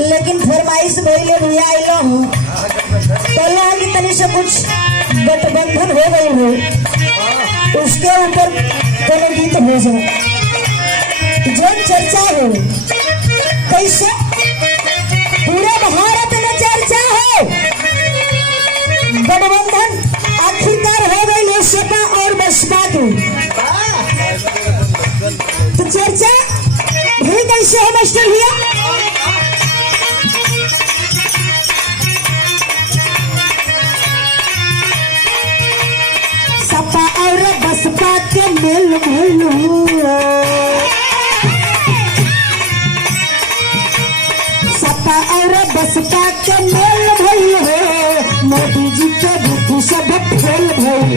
लेकिन फरमाइश भइले भैया आइलो हूँ पहला कि तनी से कुछ गठबंधन हो गई हो उसके ऊपर कोनो गीत हो जाए जो चर्चा हो कैसे पूरे भारत में चर्चा हो गठबंधन आखिरकार हो गई है सपा और बसपा की। तो चर्चा भी कैसे है मास्टर भैया? सपा और बसपा के मेल भइलो, सपा और बसपा के मेल भइलो, मोदी जी के बुद्धि से फेल भइल।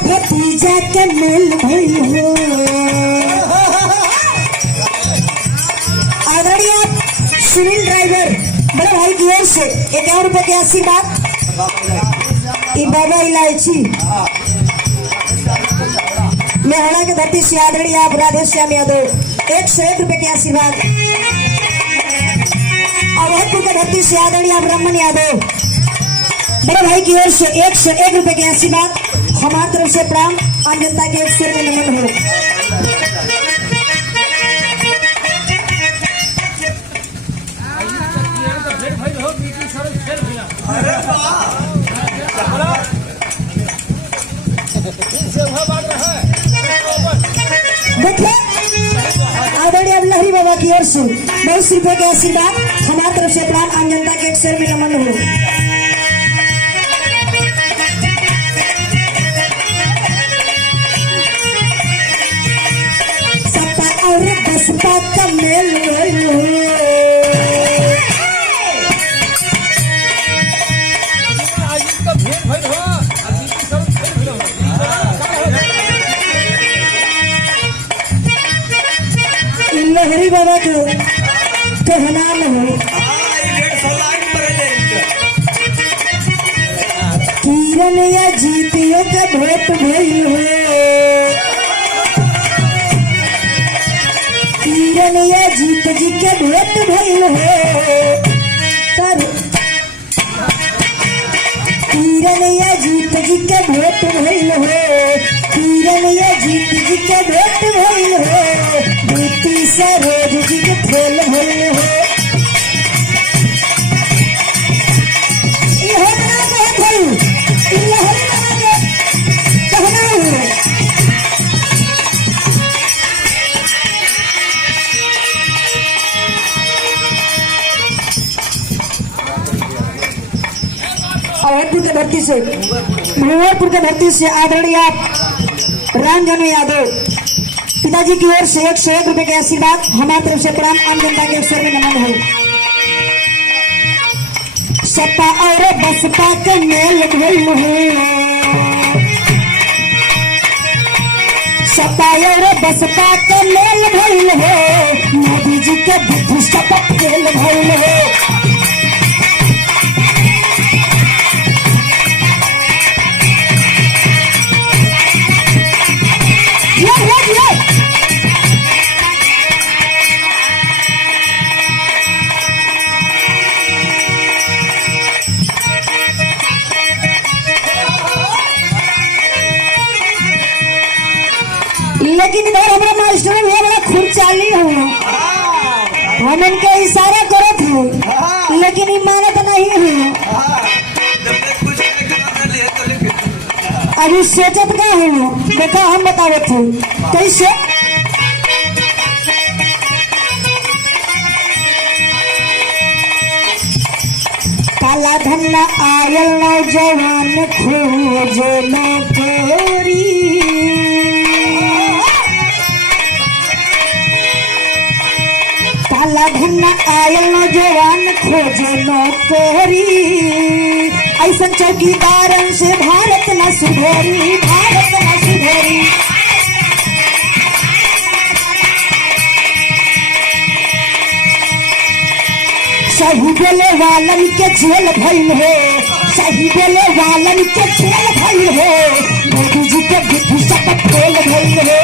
भतीजा के मेल भइलो। आदरणीय सुनील ड्राइवर बड़े भाई की ओर से 51 रुपए के आशीर्वाद। बाबा इलायची मेहड़ा के धरती से आदरणीय आप राधेश्याम यादव 101 रुपए के आशीर्वाद। अवधपुर के धरती से आदरणीय आप रमन यादव बड़े भाई की ओर से 101 रुपए के आशीर्वाद। हमारी तरफ से प्रणाम। आम जनता के एक सिर में नमन हो। देखिए आदरणीय अब लहरी बाबा की ओर से 22 रुपए के आशीर्वाद। हमारी तरफ से प्रणाम। आम जनता के एक सिर में नमन हो। बसपा का मेल लहरी बाबा को कहना हो किरण या जीतियों का भेंट भइल हो। या जीत जी के भेंट भइल हो। किरण या जीत जी के भेंट भइल हो। किरण या जीत जी के भेंट भइल हो। बीती सरोज जी के खेल भइल हो। अवधपुर के धरती से भूवरपुर के धरती से आदरणीय रामजन यादव पिताजी की ओर से 101 रुपए के आशीर्वाद। हमारी तरफ से प्रणाम। आम जनता के स्वर में नमन है। सपा और बसपा के मेल भइल हो। सपा और बसपा के मेल भइल हो। मोदी जी के बुद्धि से फेल भइल हो। लेकिन इधर हमारा मास्टर भी बड़ा खुरचाली हो। हम इनके इशारा करत हो लेकिन इमानत नहीं है। अभी सोचत का हो देखा हम बतावत हो कैसे। काला धन आयल नौजवान खोजे नौकरी। काला धन आयल नौजवान खोजे नौकरी। ऐसा चौकीदारन से भारत न सुधरी। भारत न सुधरी। सही बोले वालन के जेल भइल हो, सही बोले वालन के जेल भइल हो, मोदी जी के बुद्धि सब फेल भइल हो।